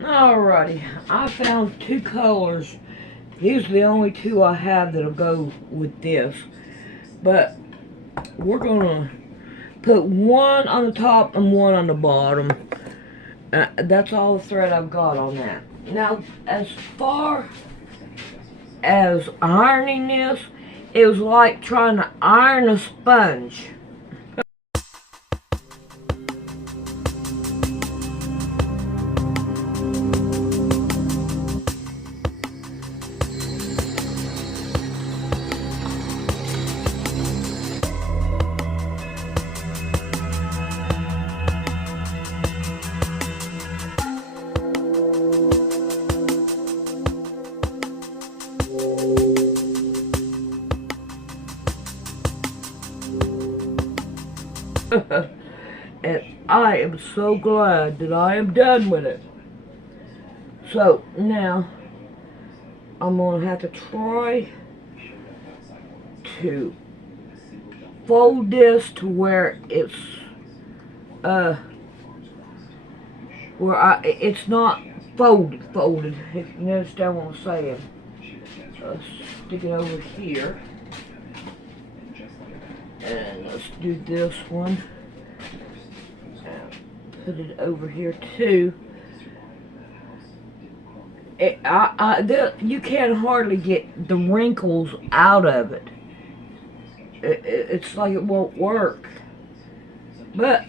Alrighty, I found two colors. These are the only two I have that'll go with this. But we're gonna put one on the top and one on the bottom. That's all the thread I've got on that. Now, as far as ironing this, it was like trying to iron a sponge. And I am so glad that I am done with it. So now I'm gonna have to try to fold this to where it's it's not folded, if you understand what I'm saying. Stick it over here. And let's do this one. And put it over here too. You can hardly get the wrinkles out of it. It's like it won't work. But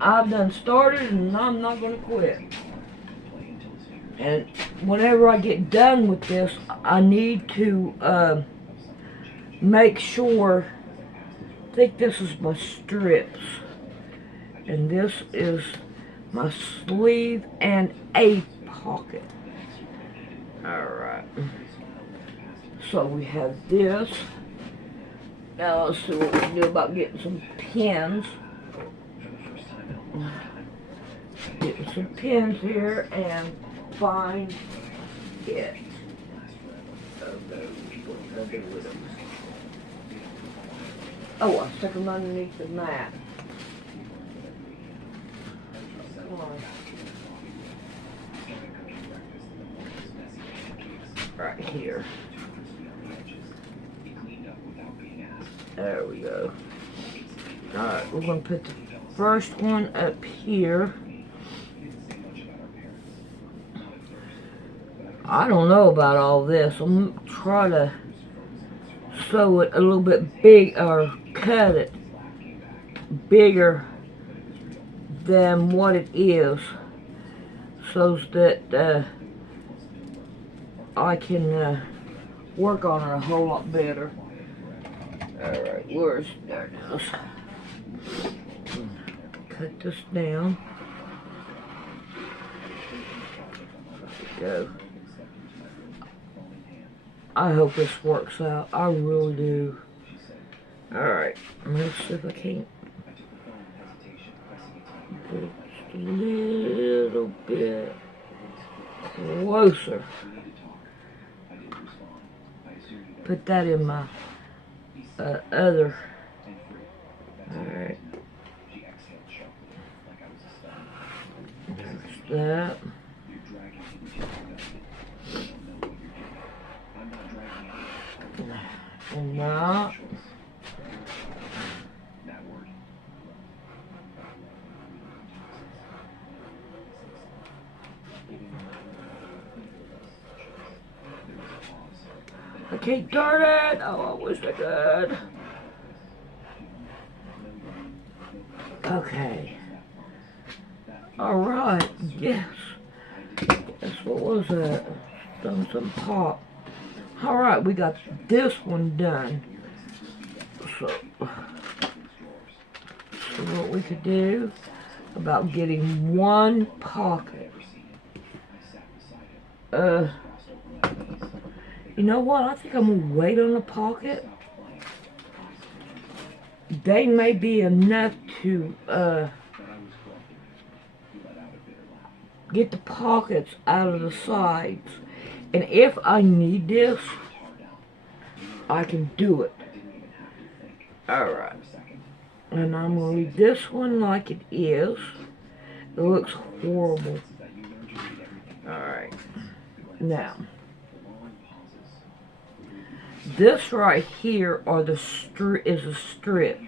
I've done started and I'm not going to quit. And whenever I get done with this, I need to make sure. I think this is my strips, and this is my sleeve and a pocket. Alright, so we have this. Now let's see what we can do about getting some pins. Getting some pins here and find it. What do I do with them? Oh, I stuck them underneath the mat. Come on. Right here. There we go. Alright, we're going to put the first one up here. I don't know about all this. I'm going to try to sew it a little bit big, or cut it bigger than what it is, so that I can work on it a whole lot better. Alright, there it is. Cut this down. There we go. I hope this works out. I really do. Alright, let's see if I can't get just a little bit closer. Put that in my other. Alright. There's that. And now, I can't turn it. Oh, I wish I could. Okay. Alright, yes. What was that? Done some pop. Alright, we got this one done. So what we could do about getting one pocket. You know what? I think I'm gonna wait on the pocket. They may be enough to get the pockets out of the sides. And if I need this, I can do it. Alright. And I'm going to leave this one like it is. It looks horrible. Now, this right here are the is a strip.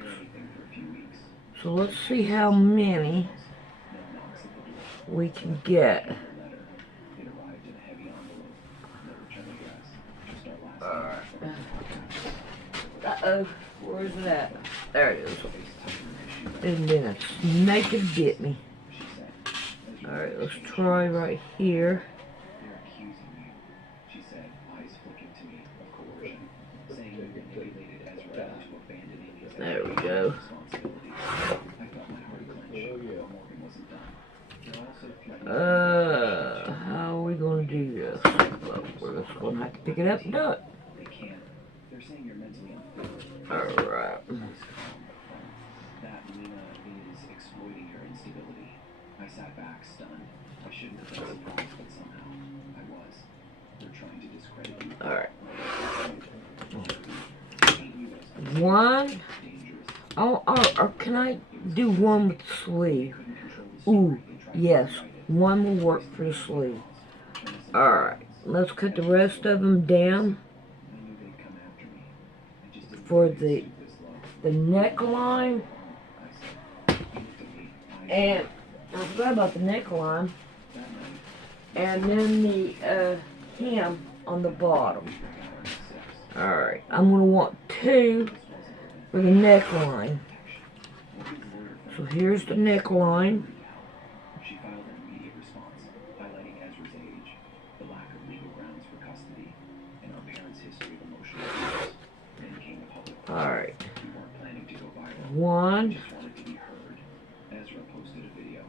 So let's see how many we can get. Uh-oh, where is it at? There it is. And then a snake had bit me. Alright, let's try right here. There we go. How are we going to do this? Well, we're just going to have to pick it up and do it. Alright. I sat back stunned. I shouldn't have been surprised, but somehow I was. They're trying to discredit you. Alright. One. Or can I do one with the sleeve? Ooh, yes. One will work for the sleeve. Alright. Let's cut the rest of them down. For the neckline. And I forgot about the neckline. And then the hem on the bottom. Alright, I'm going to want 2 for the neckline. So here's the neckline. She filed an immediate response, highlighting Ezra's age, the lack of legal grounds for custody, and our parents' history of emotional abuse. Then came the public. Alright. We weren't planning to go viral. One. We just wanted to be heard. Ezra posted a video.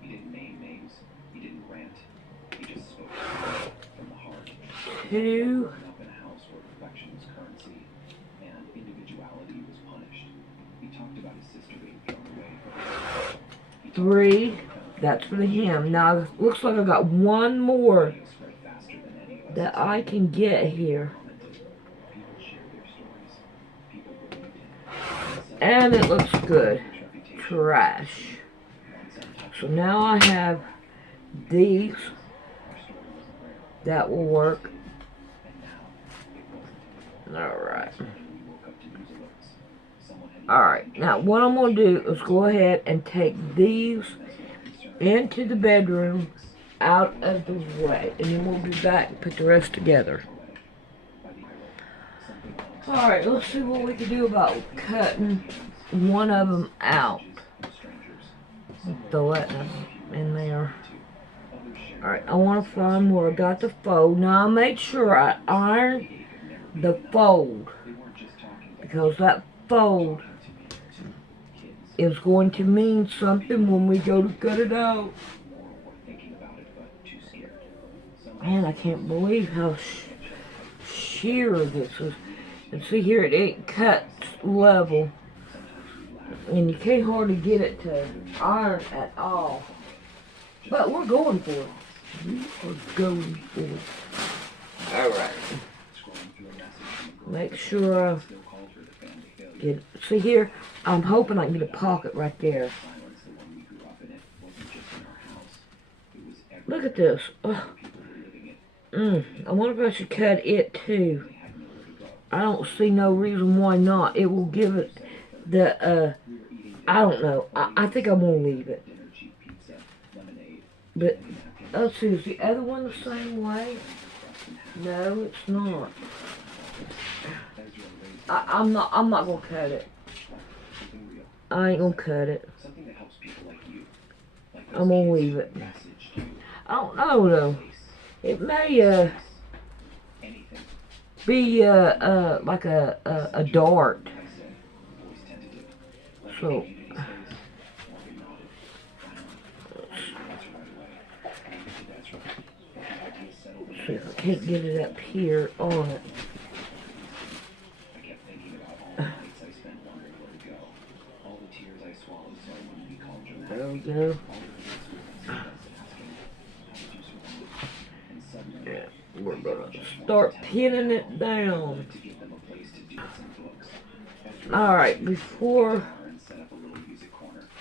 He didn't name names. He didn't rant. He just spoke from the heart. 2. Up in a house where perfection was currency and individuality was punished. He talked about his sister being thrown away. 3. That's for the hem. Now it looks like I got one more that I can get here. And it looks good. Trash. So now I have these. That will work. Alright. Alright, now what I'm going to do is go ahead and take these into the bedroom out of the way. And then we'll be back and put the rest together. Alright, let's see what we can do about cutting one of them out. Throw it in there. Alright, I want to find where I got the fold. Now I made sure I ironed the fold, because that fold is going to mean something when we go to cut it out. Man, I can't believe how sheer this is. And see here, it ain't cut level, and you can't hardly get it to iron at all. But we're going for it. We are going for it. Alright. Make sure I get, see here, I'm hoping I can get a pocket right there. Look at this. Oh. I wonder if I should cut it too. I don't see no reason why not. It will give it the, I don't know. I think I'm going to leave it. But, let's see, is the other one the same way? No, it's not. I'm not gonna cut it. I ain't gonna cut it. I'm gonna leave it. I don't know though. It may be like a dart. So let's see if I can't get it up here on it. There we go. Yeah, we're gonna start pinning it down. Alright, before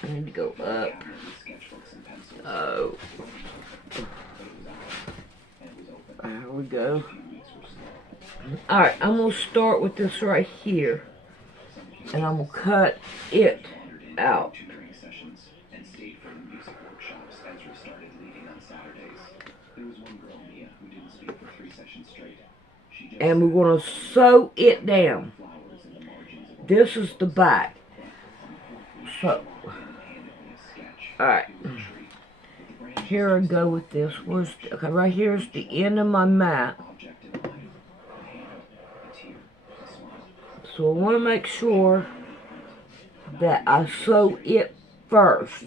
I need to go up. Oh. go. Alright, I'm going to start with this right here. And I'm going to cut it out. And we're going to sew it down. This is the back. So, alright. Here I go with this. Okay, right here is the end of my mat. So I want to make sure that I sew it first.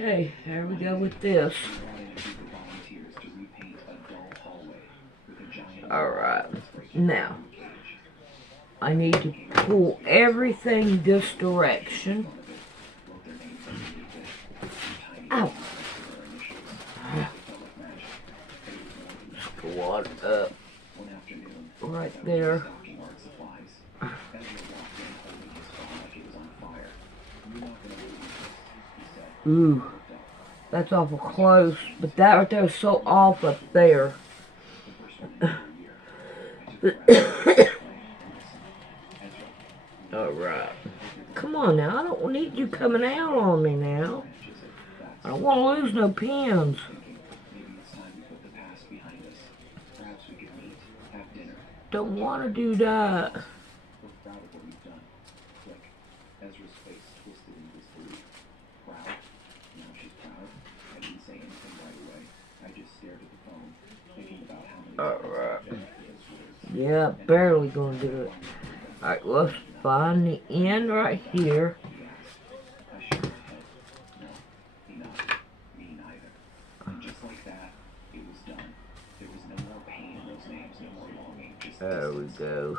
Okay, here we go with this. Alright, now I need to pull everything this direction. Ow! Squat up right there. Ooh, that's awful close, but that right there is so off up there. Alright. Come on now, I don't need you coming out on me now. I don't want to lose no pins. Don't want to do that. Alright. Yeah, barely gonna do it. Alright, let's find the end right here. There we go.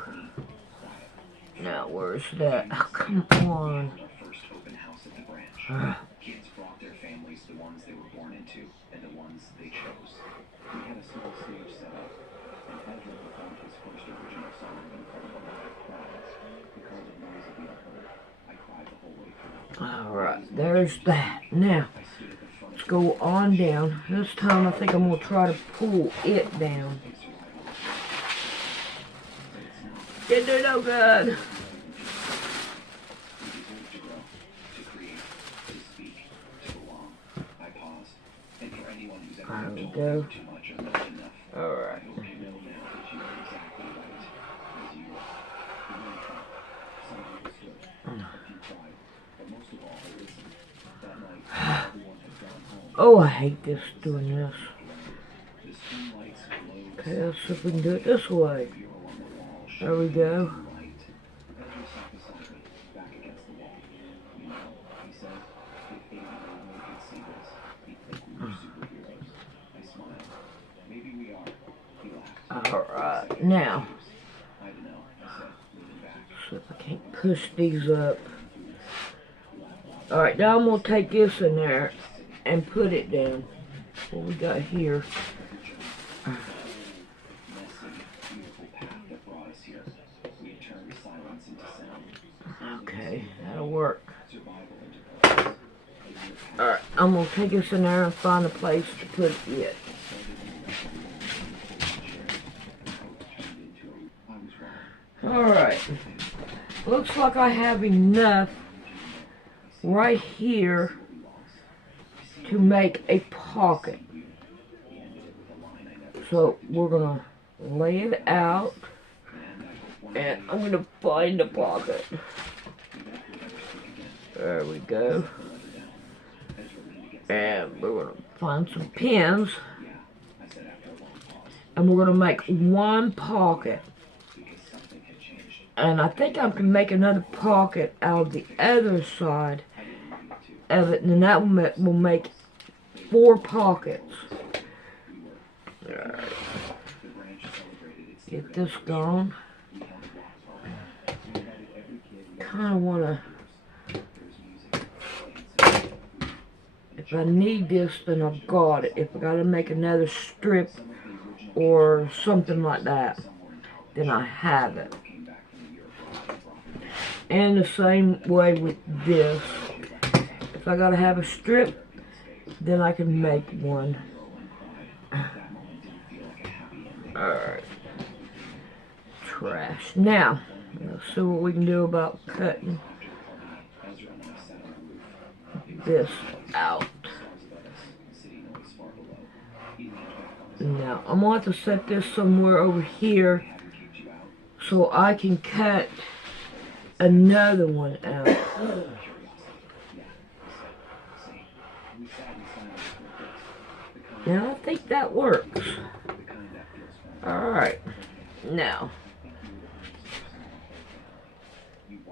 Now, where's that? Oh, come on. Kids brought their families, the ones they were born into, and the ones they chose. We had a small stage set up, and Ezra performed his first original song in front of a lot of crowds. Because of noise of the uproar, I cried the whole way through. Alright, there's that. Now, let's go on down. This time I think I'm going to try to pull it down. Didn't do no good. There we go. Alright. Oh, I hate this, doing this. Okay, let's see if we can do it this way. There we go. Alright, now, so if I can't push these up. Alright, now I'm going to take this in there and put it down. What we got here. Okay, that'll work. Alright, I'm going to take this in there and find a place to put it. Alright, looks like I have enough right here to make a pocket. So we're gonna lay it out, and I'm gonna find a pocket. There we go. And we're gonna find some pins, and we're gonna make one pocket. And I think I can make another pocket out of the other side of it, and then that will make 4 pockets. Alright. Get this going. Kinda wanna, if I need this, then I've got it. If I gotta make another strip or something like that, then I have it. And the same way with this. If I gotta have a strip, then I can make one. Alright. Trash. Now, let's see what we can do about cutting this out. Now, I'm going to have to set this somewhere over here so I can cut another one out. Now, I think that works. Alright. Now,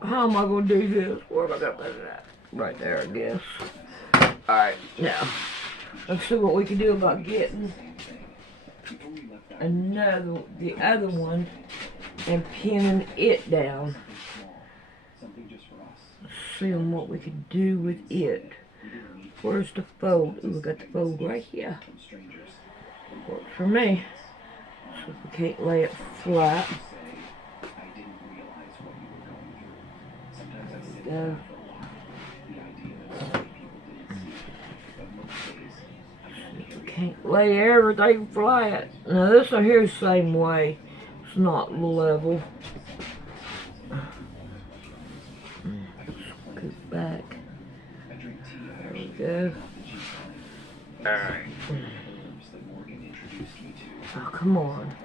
how am I going to do this? Where am I going to put it at? Right there, I guess. Alright, now, let's see what we can do about getting the other one and pinning it down. Seeing what we can do with it. Where's the fold? Ooh, we got the fold right here. Works for me. So if we can't lay it flat. There we go. Can't lay everything flat. Now this one here is the same way. It's not level. Scoot back. There we go. Alright. Oh, come on.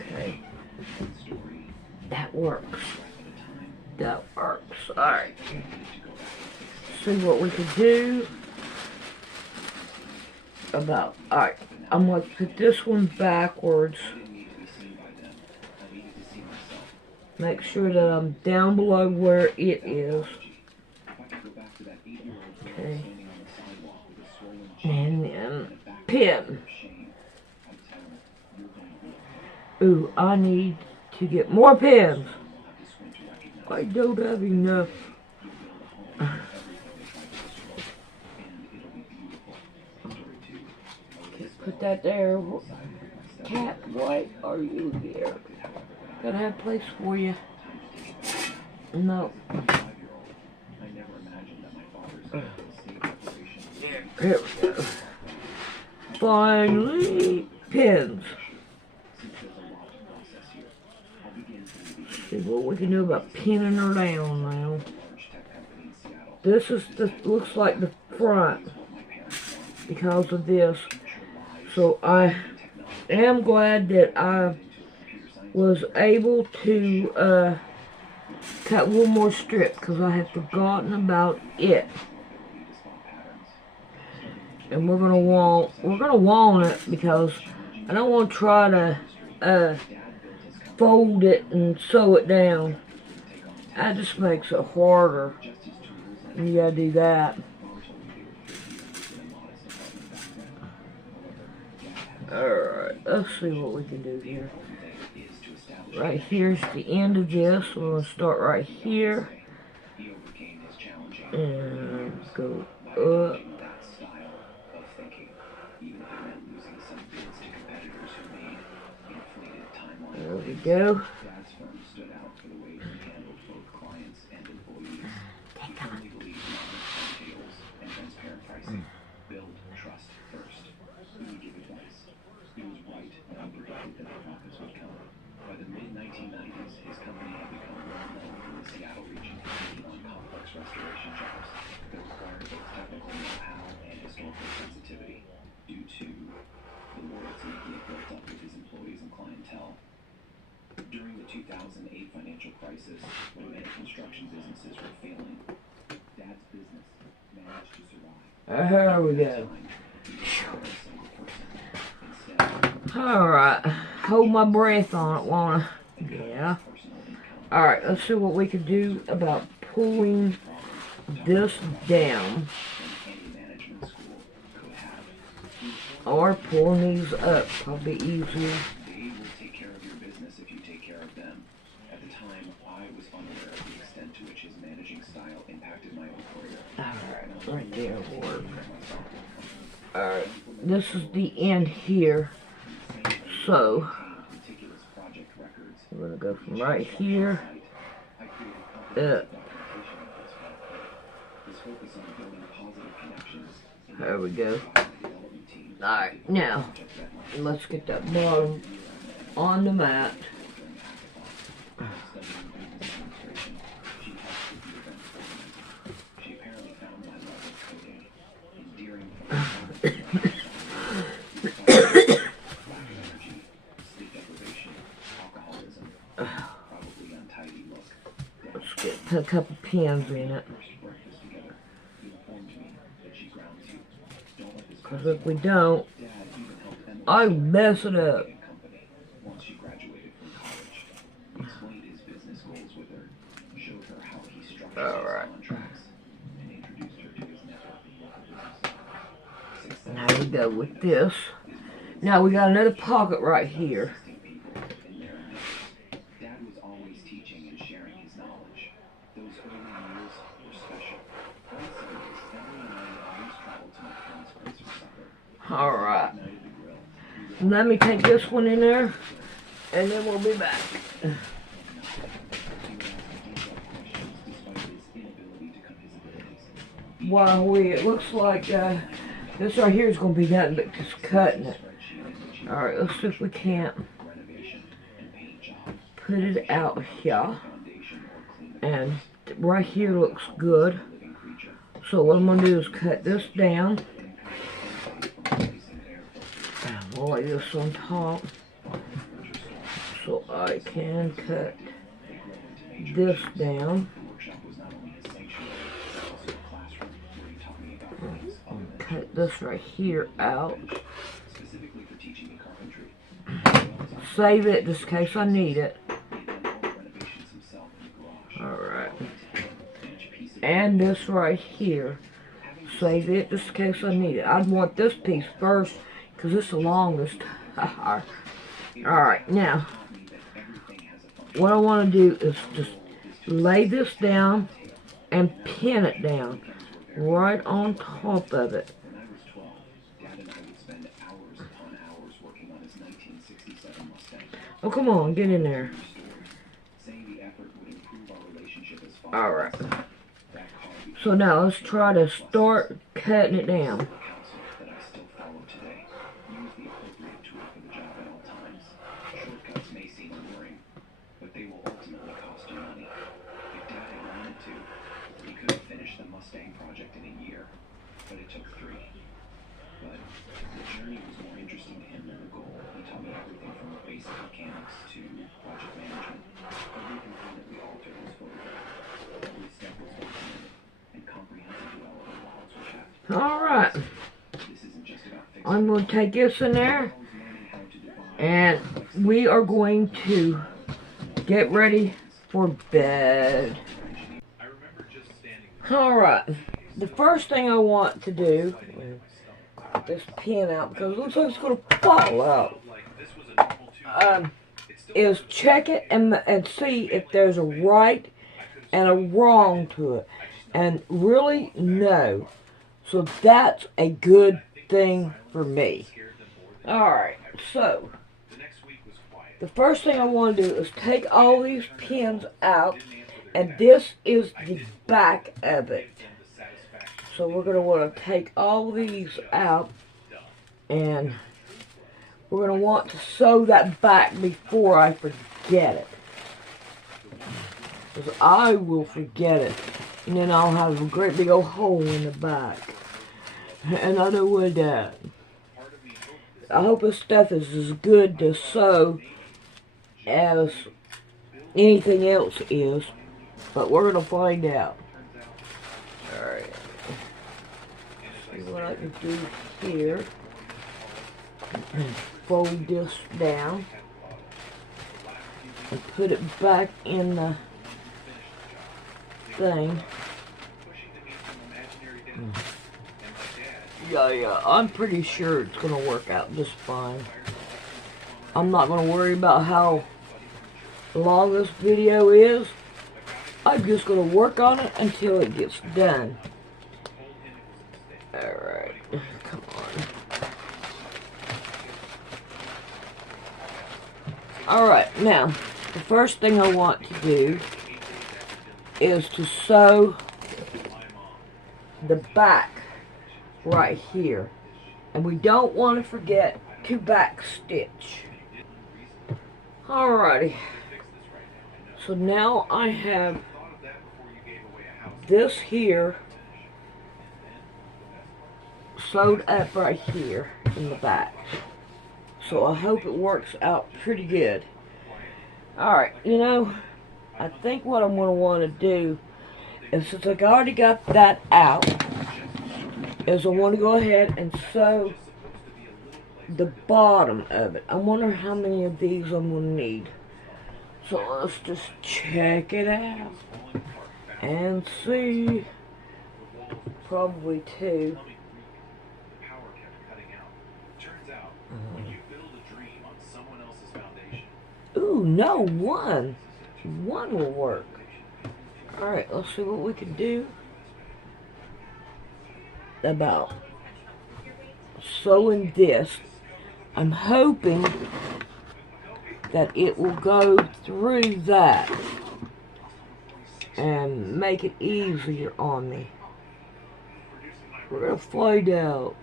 Okay. That works. That works. Alright. See what we can do about. Alright. I'm going to put this one backwards. Make sure that I'm down below where it is. Okay. And then pin. Ooh, I need to get more pins. I don't have enough. Put that there. Cat, why are you here? Gotta have a place for you. No. Here we go. Finally, pins. See what we can do about pinning her down now. This is looks like the front because of this. So I am glad that I was able to cut one more strip because I had forgotten about it. And we're gonna want it because I don't want to try to fold it and sew it down. That just makes it harder. You gotta do that. Alright, let's see what we can do here. Right here's the end of this. We're gonna start right here. And go up. There we go. By the mid-1990s, his company had become well known in the Seattle region on complex restoration jobs that required both technical know-how and historical sensitivity due to the loyalty he had built up with his employees and clientele. During the 2008 financial crisis, when many construction businesses were failing, Dad's business managed to survive. There we go. Alright, hold my breath on it, wanna? Yeah. Alright, let's see what we can do about pulling this down. Or pulling these up, probably easier. They will take care of your business if you take care of them. At the time, I was unaware of the extent to which his managing style impacted my own career. Alright. Right there will work. Alright, this is the end here. So, we're going to go from right here up. There we go. Alright, now, let's get that bottom on the mat. Let's put a couple pins in it. Because if we don't, I mess it up. Alright. Now we go with this. Now we got another pocket right here. Alright. Let me take this one in there, and then we'll be back. It looks like this right here is going to be nothing but just cutting it. Alright, let's see if we can't put it out here. And right here looks good. So what I'm going to do is cut this down. And we'll lay this on top. So I can cut this down. Cut this right here out. Save it just in case I need it. Alright. And this right here. Save it just in case I need it. I'd want this piece first because it's the longest. Alright, now what I want to do is just lay this down and pin it down right on top of it. Oh, come on, get in there. Alright. So now let's try to start cutting it down. Alright, I'm going to take this in there, and we are going to get ready for bed. Alright, the first thing I want to do, get this pin out because it looks like it's going to fall out, is check it and see if there's a right and a wrong to it, and really no. So that's a good thing for me. Alright, so the first thing I want to do is take all these pins out, and this is the back of it. So we're going to want to take all these out, and we're going to want to sew that back before I forget it. Because I will forget it, and then I'll have a great big old hole in the back. And I don't want that. I hope this stuff is as good to sew as anything else is, but we're going to find out. Alright. See what I can do here. Fold this down and put it back in the thing. Yeah, I'm pretty sure it's going to work out just fine. I'm not going to worry about how long this video is. I'm just going to work on it until it gets done. Alright, come on. Alright, now, the first thing I want to do is to sew the back right here. And we don't want to forget to back stitch. Alrighty. So now I have this here sewed up right here in the back. So I hope it works out pretty good. Alright, you know, I think what I'm going to want to do is, since I already got that out, is I want to go ahead and sew the bottom of it. I wonder how many of these I'm going to need. So let's just check it out and see. Probably 2. Ooh, no, 1. 1 will work. Alright, let's see what we can do about sewing this. I'm hoping that it will go through that and make it easier on me. We're gonna find out.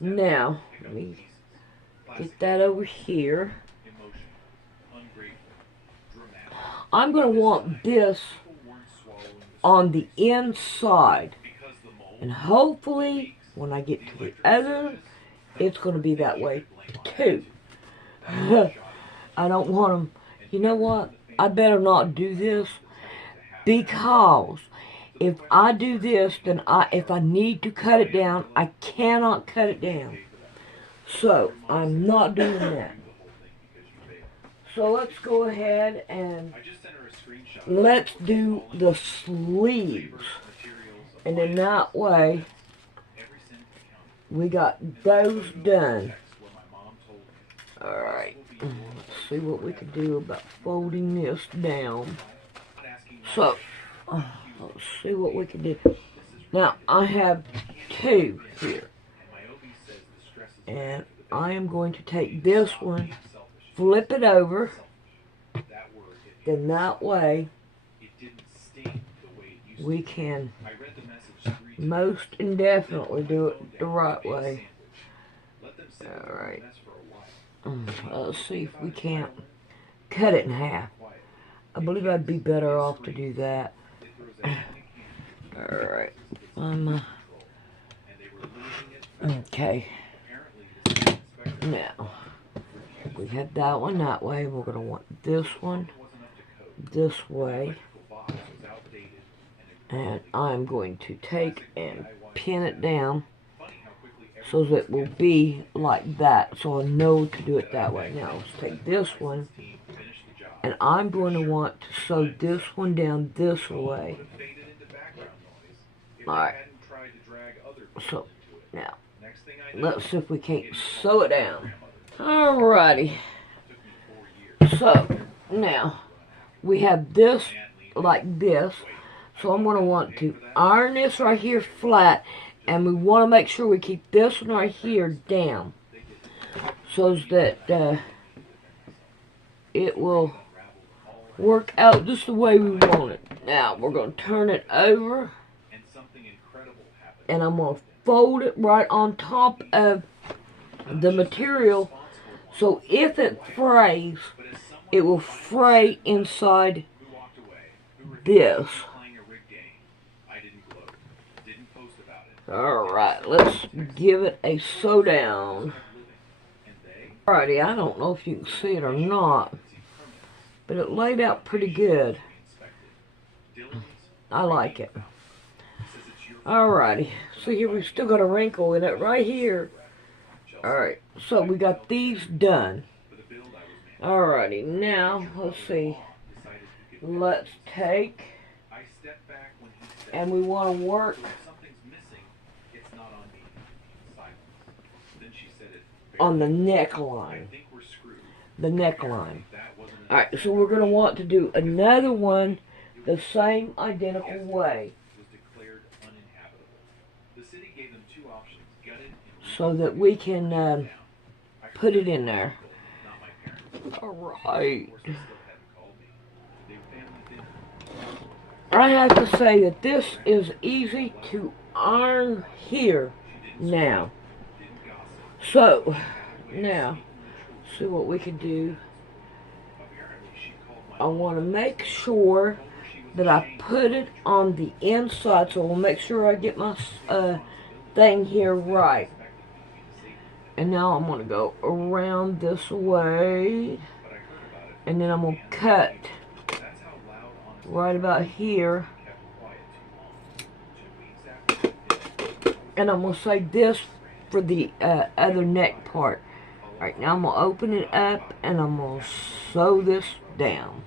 Now, let me get that over here. I'm going to want this on the inside. And hopefully, when I get to the other, it's going to be that way too. I don't want them. You know what? I better not do this, because if I do this, then if I need to cut it down, I cannot cut it down. So, I'm not doing that. So let's go ahead and let's do the sleeves. And then that way, we got those done. Alright, let's see what we can do about folding this down. So, let's see what we can do. Now, I have 2 here. And I am going to take this one, flip it over, then that way we can most indefinitely do it the right way. Alright. Let's see if we can't cut it in half. I believe I'd be better off to do that. Alright. Okay. Now, we have that one that way. We're going to want this one this way. And I'm going to take and pin it down so that it will be like that. So I know to do it that way. Now, let's take this one. And I'm going to want to sew this one down this way. Alright. So, now, let's see if we can't sew it down. Alrighty. So, now, we have this like this. So I'm going to want to iron this right here flat. And we want to make sure we keep this one right here down. So that it will work out just the way we want it. Now, we're going to turn it over. And I'm going to fold it right on top of the material, so if it frays, it will fray inside this. Alright, let's give it a sew down. Alrighty, I don't know if you can see it or not, but it laid out pretty good. I like it. Alrighty, so here we've still got a wrinkle in it right here. Alright, so we got these done. Alrighty, now, let's see. Let's take, and we want to work on the neckline. The neckline. Alright, so we're going to want to do another one the same identical way. So that we can put it in there. Alright. I have to say that this is easy to iron here now. So, now, see what we can do. I want to make sure that I put it on the inside, so I'll make sure I get my thing here right. And now I'm going to go around this way, and then I'm going to cut right about here. And I'm going to save this for the other neck part. Alright, now I'm going to open it up, and I'm going to sew this down.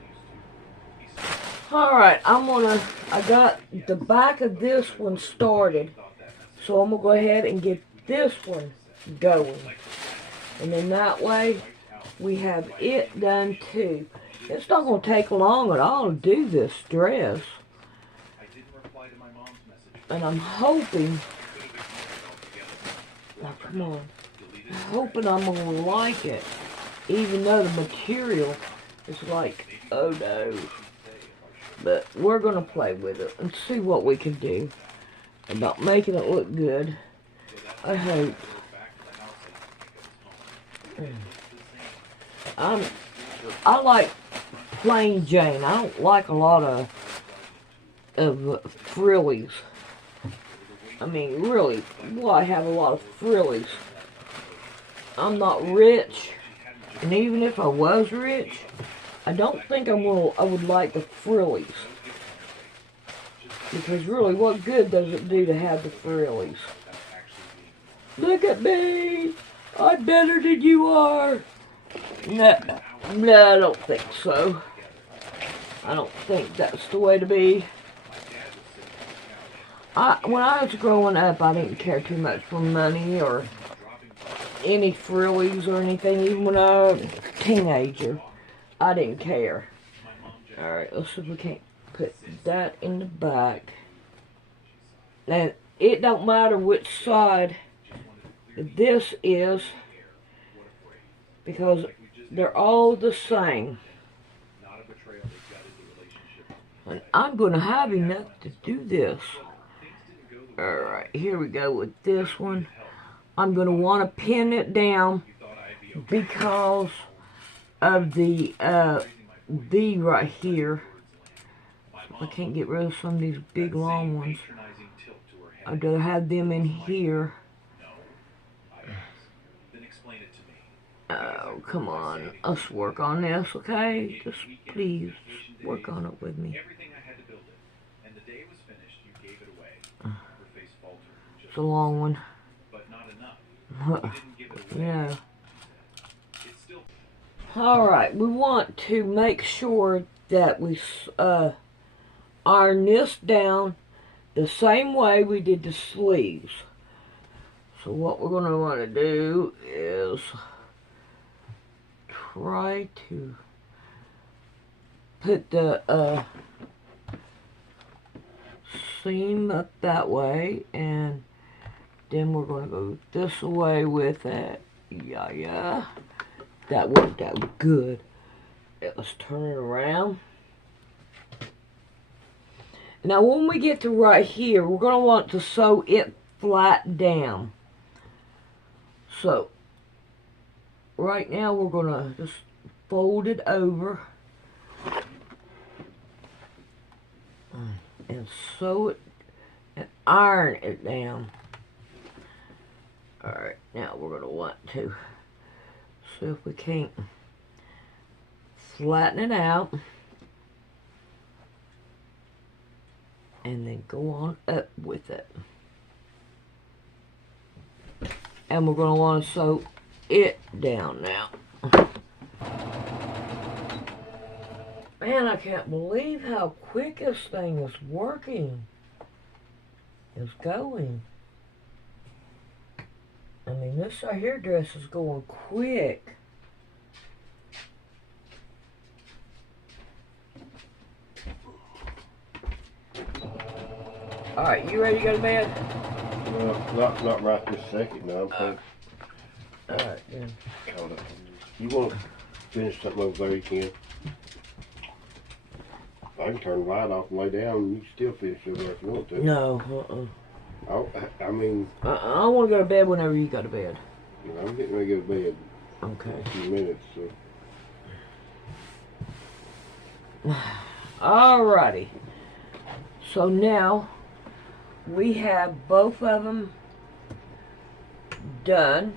Alright, I got the back of this one started, so I'm going to go ahead and get this one going. And then that way, we have it done too. It's not going to take long at all to do this dress. And I'm hoping, oh, come on, I'm hoping I'm going to like it, even though the material is like, oh no. But we're going to play with it and see what we can do about making it look good. I hope. I like plain Jane. I don't like a lot of frillies. I mean, really, why have a lot of frillies? I'm not rich, and even if I was rich, I don't think I would like the frillies. Because really, what good does it do to have the frillies? Look at me! I'm better than you are! No, I don't think so. I don't think that's the way to be. When I was growing up, I didn't care too much for money or any frillies or anything. Even when I was a teenager, I didn't care. Alright, let's see if we can't put that in the back. And it don't matter which side this is, because they're all the same. And I'm going to have enough to do this. Alright, here we go with this one. I'm going to want to pin it down because of the V right here. I can't get rid of some of these big long ones. I'd rather have them in here. Oh, come on. Let's work on this, okay? Just please, just work on it with me. It's a long one. Yeah. Alright, we want to make sure that we iron this down the same way we did the sleeves. So what we're going to want to do is try to put the seam up that way, and then we're going to go this way with it. Yeah. That worked out good. Let's turn it around. Now when we get to right here, we're going to want to sew it flat down. So, right now we're going to just fold it over and sew it and iron it down. Alright, now we're going to want to see if we can't flatten it out and then go on up with it. And we're going to want to sew it down now. Man, I can't believe how quick this thing is working. It's going. I mean, this right here dress is going quick. Alright, you ready to go to bed? No, not right this second. No, I'm kind Alright, then. of. You want to finish something over there, you can. I can turn the light off and lay down, and you can still finish over there if you want to. No, I mean, I want to go to bed whenever you go to bed. you know, I'm getting ready to go to bed Okay. in a few minutes, so. Alrighty. So now we have both of them done.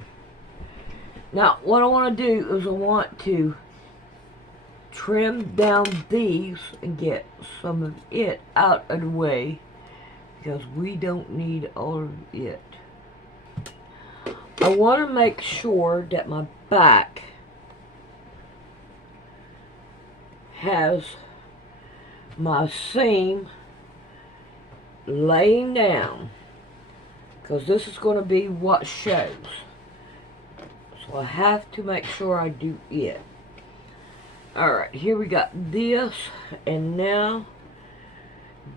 Now what I want to do is I want to trim down these and get some of it out of the way because we don't need all of it. I want to make sure that my back has my seam laying down because this is going to be what shows. So I have to make sure I do it. Alright, here we got this, and now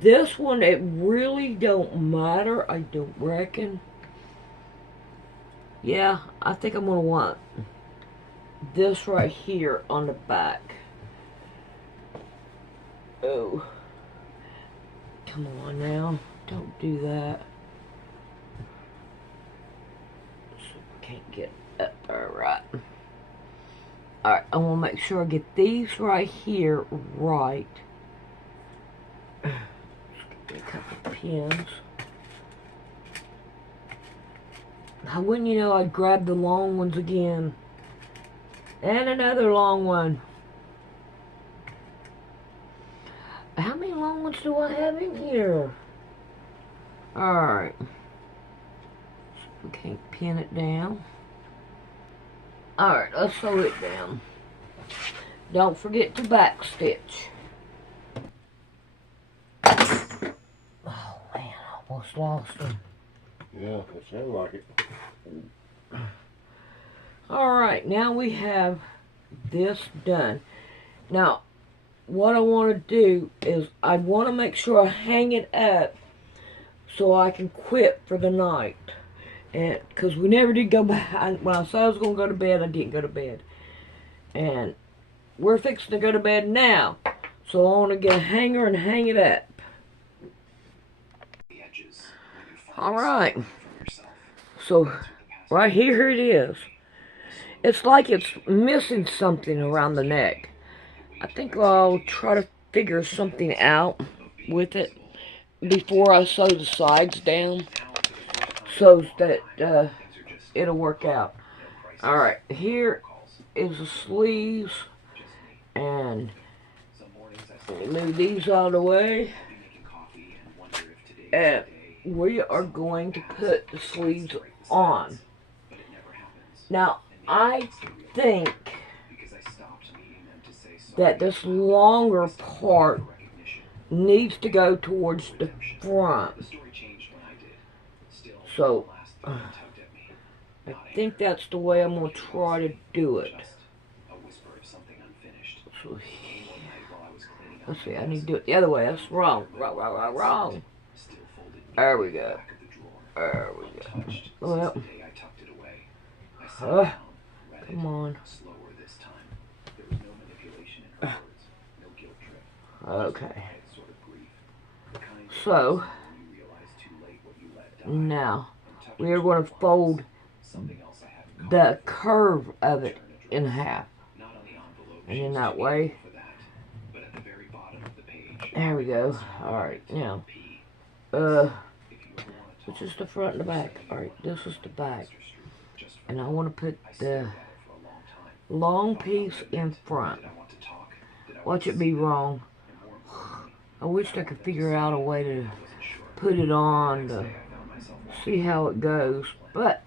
this one, it really don't matter, I don't reckon. Yeah, I think I'm going to want this right here on the back. Oh, come on now, don't do that. So can't get up there right. Alright, I want to make sure I get these right here right. Let's get a couple of pins. Now, wouldn't you know, I'd grab the long ones again. And another long one. How many long ones do I have in here? Alright. We can't pin it down. Alright, let's sew it down. Don't forget to back stitch. Oh man, I almost lost them. Yeah, it sounds like it. Alright, now we have this done. Now, what I want to do is I want to make sure I hang it up so I can quit for the night. And because we never did go back. When I said I was going to go to bed, I didn't go to bed. And we're fixing to go to bed now. So I want to get a hanger and hang it up. Alright. So right here it is. It's like it's missing something around the neck. I think I'll try to figure something out with it before I sew the sides down so that it'll work out. Alright, here is the sleeves, and move these out of the way, and we are going to put the sleeves on. Now, I think that this longer part needs to go towards the front. So, I think that's the way I'm going to try to do it. So, let's see, I need to do it the other way. That's wrong. Wrong. There we go. There we go. Well, come on. Okay. So, now, we are going to fold the curve of it in half. And in that way, there we go. Alright, now, which is the front and the back? Alright, this is the back. And I want to put the long piece in front. Watch it be wrong. I wish I could figure out a way to put it on to see how it goes, but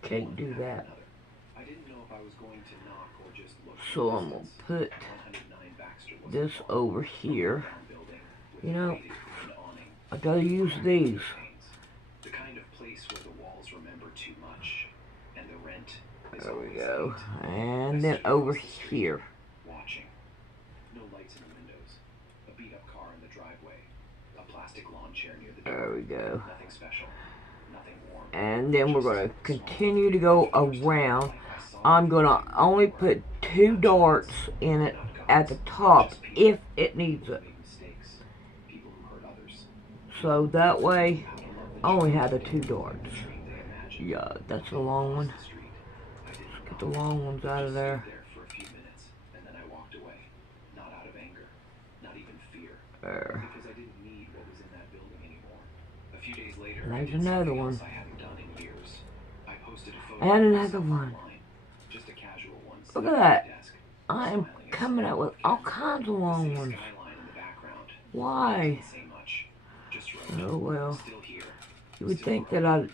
can't do that. So I'm going to put this over here. You know, I gotta use these. There we go. And then over here. plastic lawn chair near the There door. we go. Nothing special. Nothing warm. And then we're going to continue to go around. I'm going to only put 2 darts in it at the top if it needs it. Make mistakes. People who hurt others. So that way, I only have the 2 darts. The street they imagine. Yeah, that's a long one. The street. I didn't Get the long ones out of there. there for a few minutes, and then I walked away. Not out of anger. Not even fear. There. Because I didn't need what was in that building anymore. A few days later, And I there's did another something one. else I hadn't done in years. I posted a photo And of another myself one. online. Just a casual one. Look sitting at my that. desk, I am smiling at coming out with all kinds of long the ones. skyline in the background. Why? Didn't say much. Just wrote, Oh well. still here. You would Still think that growing.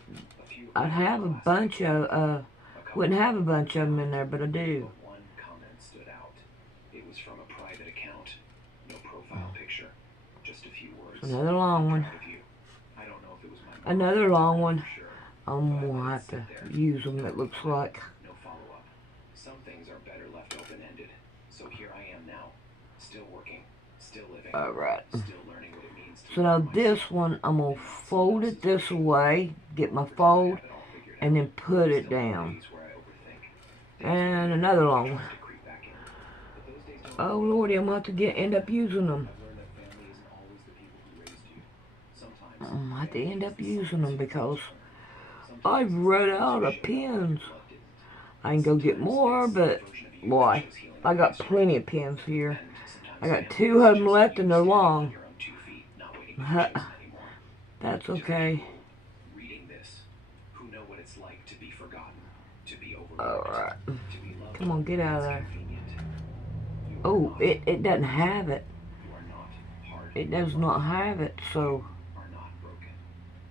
I'd A few have a plastic bunch of a couple wouldn't have a bunch of them in there, but I do. But one comment stood out. It was from a private account. No profile picture. Just a few words. Another long one. Proud of you. I don't know if it was my Another long one. for sure. I'm gonna have to use them. It looks like. No follow-up. Some things are better left open-ended. So here I am now. Still working. Still living. All right. Still learning what it means to So now love this myself. one, I'm gonna fold it this way, get my fold, and then put it down. And another long one. Oh lordy, I'm gonna have to end up using them. I'm gonna have to end up using them because I've run out of pins. I can go get more, but boy, I got plenty of pins here. I got 2 of them left and they're long. That's okay. Reading this, who know what it's like to be forgotten, to be overlooked, Alright. to be loved. Come on, get out of there. Convenient. You are Oh, not- it doesn't have it. You are not hard. It does not have it, so You are not broken.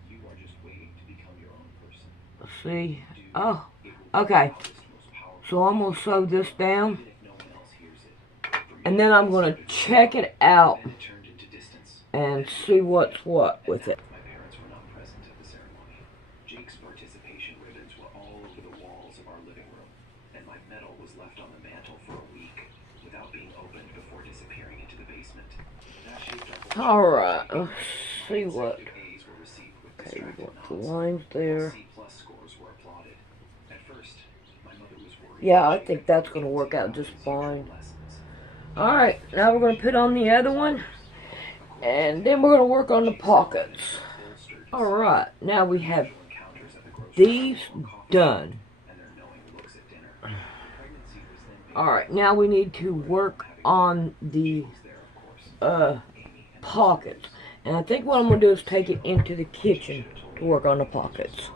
You are just waiting to become your own person. let's see. Do Oh, it will be okay. the loudest, most powerful, So I'm gonna sew this down, even if no one else hears it. For and me, then I'm gonna check it out then it turned into distance. and see what's what with it. My parents were not present at the ceremony. Jake's participation ribbons were all over the walls of our living room, and my medal was left on the mantle for a week without being opened before disappearing into the basement. That shaped our whole Alright, let's see childhood. what. A's were received with Okay, we distracted got the nods, lines while there. C+ scores were applauded. At first, my mother was worried. Yeah, I that think Jake that's would gonna work out just continue fine. lessons. Alright, now we're gonna put on the other one, and then we're gonna work on the pockets. Alright, now we have Encounters at the grocery these store or coffee done. and their knowing looks at dinner. Pregnancy was then Alright, now we need to work on the there, of course. pockets. And I think what I'm gonna do is take it into the kitchen to work on the pockets.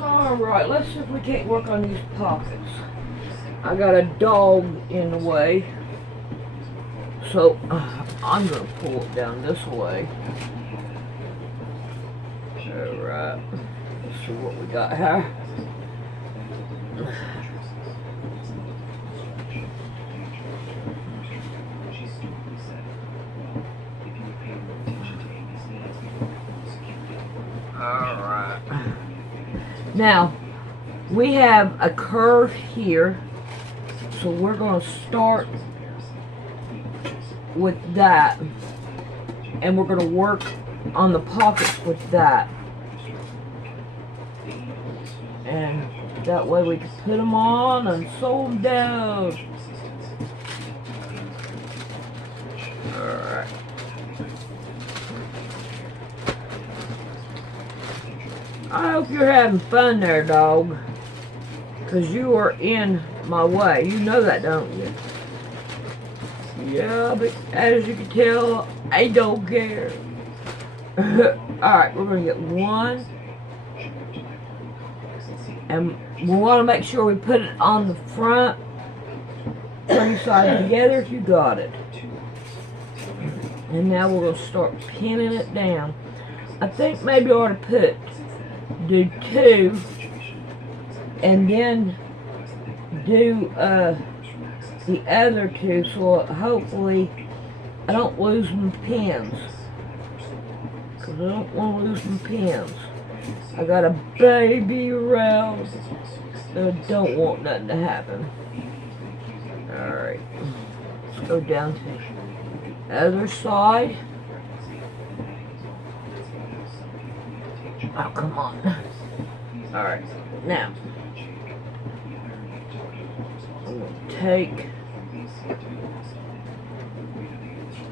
Alright, let's see if we can't work on these pockets. I got a dog in the way, so I'm gonna pull it down this way. Alright, let's see what we got here. She stupidly said, well, if you had paid more attention to Amy's needs before you secured it. Alright. Now, we have a curve here, so we're going to start with that, and we're going to work on the pockets with that. And that way we can put them on and sew them down. Alright. I hope you're having fun there, dog. Because you are in my way. You know that, don't you? Yeah, but as you can tell, I don't care. Alright, we're going to get one. And we want to make sure we put it on the front. Three sides together if you got it. And now we're going to start pinning it down. I think maybe I ought to do 2 and then do the other 2 so hopefully I don't lose my pins. Because I don't want to lose my pins. I got a baby around, so I don't want nothing to happen. Alright, let's go down to the other side. Oh, come on. Alright, now, I'm going to take,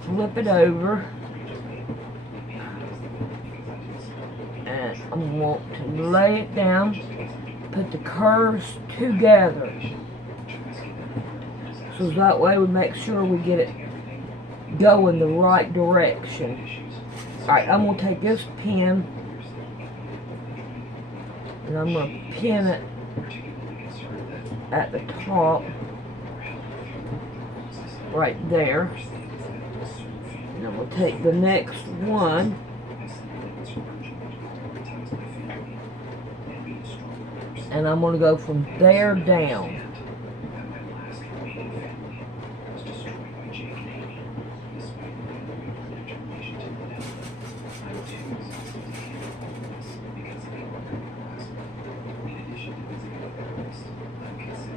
flip it over, and I want to lay it down, put the curves together. So that way we make sure we get it going the right direction. Alright, I'm going to take this pin and I'm going to pin it at the top right there. And I'm going to take the next one and I'm going to go from there down.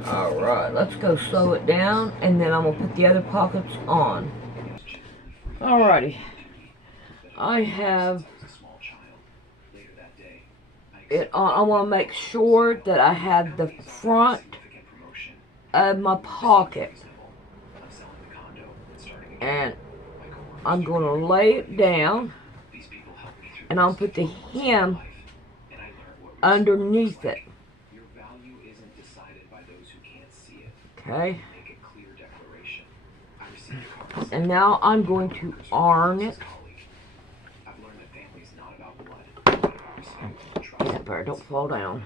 Alright, let's go sew it down and then I'm going to put the other pockets on. Alrighty, I have it on. I want to make sure that I have the front of my pocket. And I'm going to lay it down and I'll put the hem underneath it. Okay. And now I'm going to iron it. Yeah, better don't fall down.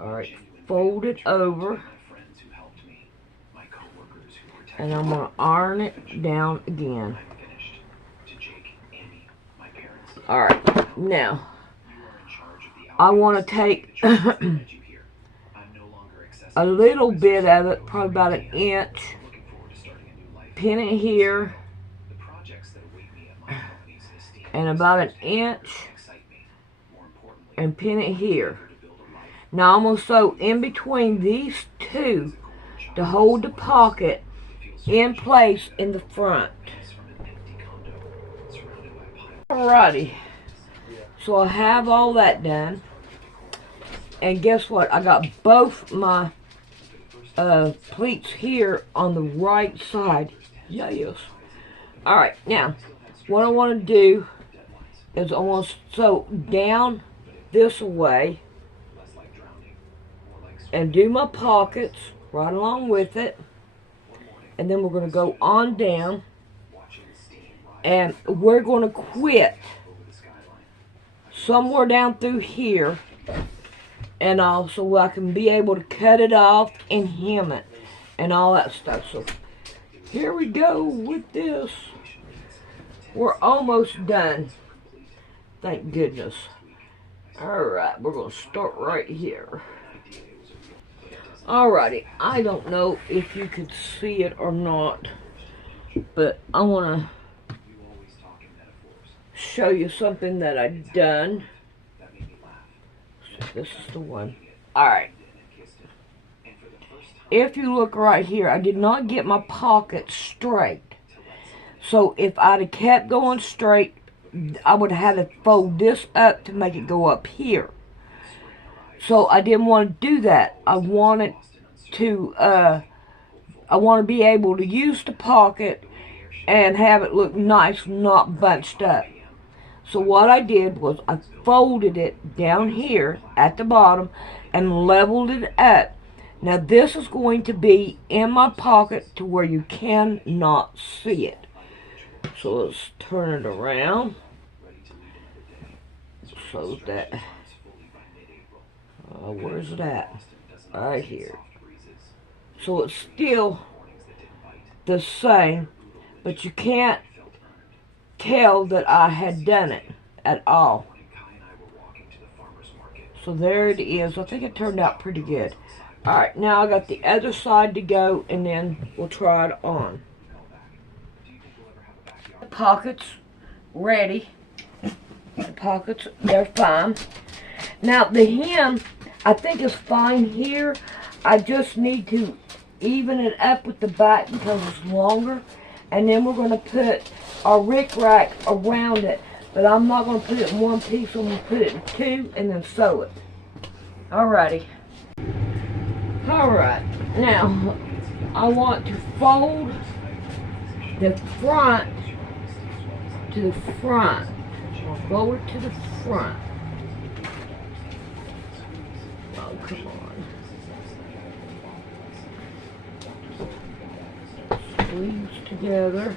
Alright, fold it over. And I'm going to iron it down again. Alright, now I want to take a little bit of it, probably about an inch, pin it here, and about an inch, and pin it here. Now I'm going to sew in between these two to hold the pocket in place in the front. Alrighty, so I have all that done, and guess what? I got both my pleats here on the right side. Yes. Alright, now what I want to do is I want to sew down this way and do my pockets right along with it, and then we're going to go on down and we're going to quit somewhere down through here, and also I can be able to cut it off and hem it and all that stuff. So here we go with this. We're almost done. Thank goodness. Alright, we're going to start right here. Alrighty, I don't know if you could see it or not, but I want to show you something that I've done. So this is the one. Alright. If you look right here, I did not get my pocket straight. So if I'd have kept going straight, I would have had to fold this up to make it go up here. So I didn't want to do that. I wanted to be able to use the pocket and have it look nice, not bunched up. So what I did was I folded it down here at the bottom and leveled it up. Now this is going to be in my pocket to where you cannot see it. So let's turn it around so that, where's it at? Right here. So it's still the same, but you can't tell that I had done it at all. So there it is. I think it turned out pretty good. Alright, now I got the other side to go, and then we'll try it on. The pockets ready. The pockets, they're fine. Now the hem, I think is fine here. I just need to even it up with the back because it's longer. And then we're going to put our rickrack around it. But I'm not going to put it in one piece. I'm going to put it in two and then sew it. Alrighty. Alright. Now, I want to fold the front to the front. I'll fold it to the front. Oh, come on. Squeeze together.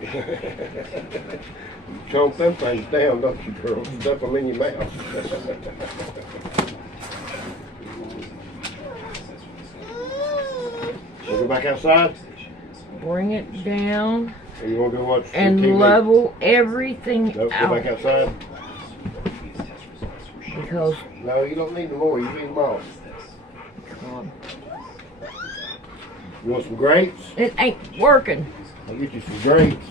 You chomp them things down, don't you, girl? Stuff them in your mouth. We'll go back outside? Bring it down. Or you want to go watch And TV? level everything Nope, out. go back outside. Because, No, you don't need them more. You need them all. come on. You want some grapes? It ain't working. I'll get you some grapes.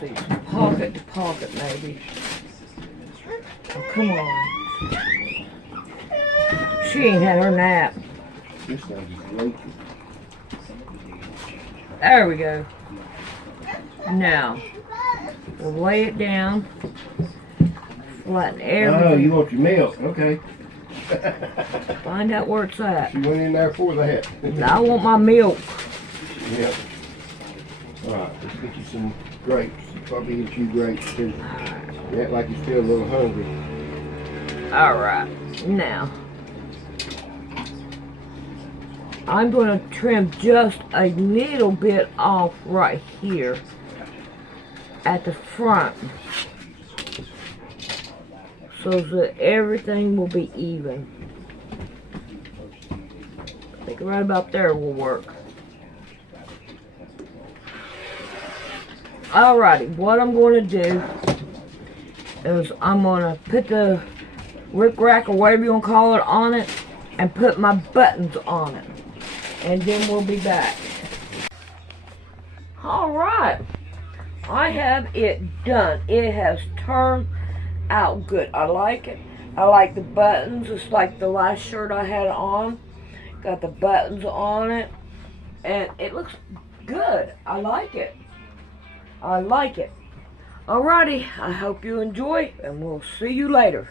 See, pocket to pocket maybe. Oh, come on. She ain't had her nap. This thing is leaky. There we go. Now, we'll lay it down. Flatten Oh, everything. you want your milk? Okay. Find out where it's at. She went in there for that. I want my milk. Yep. Alright, let's get you some grapes. Probably get you grapes too. You act like you're still a little hungry. Alright, now. I'm going to trim just a little bit off right here at the front so that everything will be even. I think right about there will work. Alrighty, what I'm going to do is I'm going to put the rickrack or whatever you want to call it on it and put my buttons on it. And then we'll be back. Alright, I have it done. It has turned out good. I like it. I like the buttons. It's like the last shirt I had on. Got the buttons on it. And it looks good. I like it. I like it. Alrighty, I hope you enjoy, and we'll see you later.